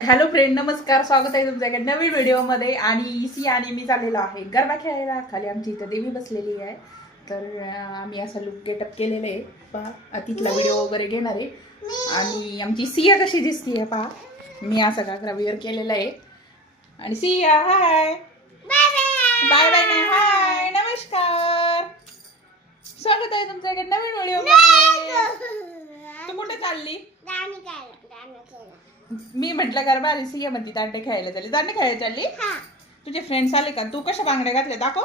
Hello friend, नमस्कार. स्वागत आहे तुमच्या एका नवीन व्हिडिओमध्ये. आणि सी आणि मी चाललेलो आहे गरबा खेळायला. खाली आमची इथं देवी बसलेली आहे. तर आम्ही असं लुक गेटअप केलेलं आहे. पहा, तिथला व्हिडिओ वगैरे घेणार आहे. आणि आमची सिया कशी दिसतीये पहा. मी असा घागरा वेअर केलेला आहे. आणि सिया हाय बाय बाय नाही हाय नमस्कार. स्वागत आहे तुमच्या एका नवीन व्हिडिओमध्ये. तू कुठे चालली? मी म्हटलं गरबा आली. सिया म्हणती दांडे खेळायला चालली. दांडे खेळायला चालली. तुझे फ्रेंड्स आले का? तू कशा बांगड्या घातल्या दाखव.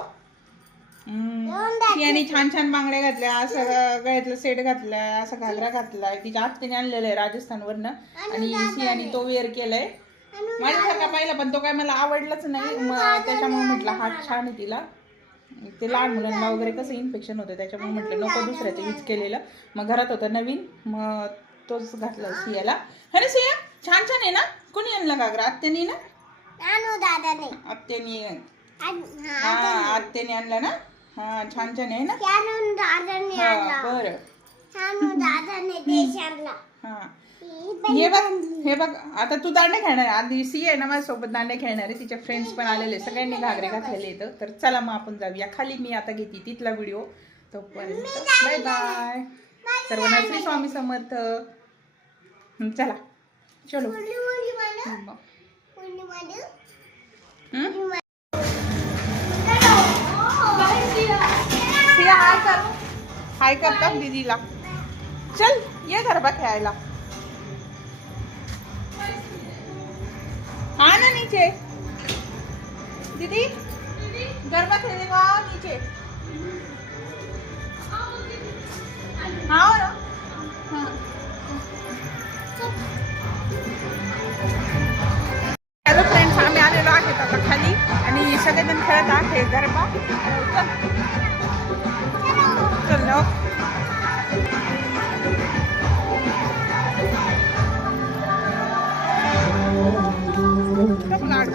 सियाने छान छान बांगड्या घातल्या. असं गळ्यातलं सेट घातलाय, असा घागरा घातलाय. तिच्या आत्याने आणलेलं आहे राजस्थानवरनं. आणि सियाने तो वेअर केलाय. माझ्यासारखा पाहिला पण तो काय मला आवडलाच नाही. त्याच्यामुळे म्हटलं हा छान आहे. तिला ते लहान मुलांना वगैरे कसं इन्फेक्शन होतं, त्याच्यामुळे म्हटलं नको दुसऱ्याचं यूज केलेलं. मग घरात होतं नवीन, मग तोच घातला सियाला. अरे सिया छान छान आहे ना. कोणी आणला घागरा? आत्यानी ना? आत्यानी. हा आत्याने आणला ना. हा छान छान आहे ना. बरं हा हे बघ आता तू दांडे खेळणार. आधी सिया आहे ना माझ्यासोबत दांडे खेळणार आहे. तिचे फ्रेंड्स पण आलेले. सगळ्यांनी घागरे घातलेले येतं. तर चला मग आपण जाऊया खाली. मी आता घेते तिथला व्हिडिओ. तोपर्यंत बाय बाय. सर्वांना श्री स्वामी समर्थ. चला चलो. सिया हाय कर. हाय करतात दीदीला. चल ये गरबा खेळायला. हाँ ना नीचे दीदी गरबा खेलने को आओ नीचे. आओ ना. हॅलो फ्रेंड्स, आम्ही आलेलो आहेत आता खाली. आणि सगळेजण खेळत आहे गरबा. चलो कब लाड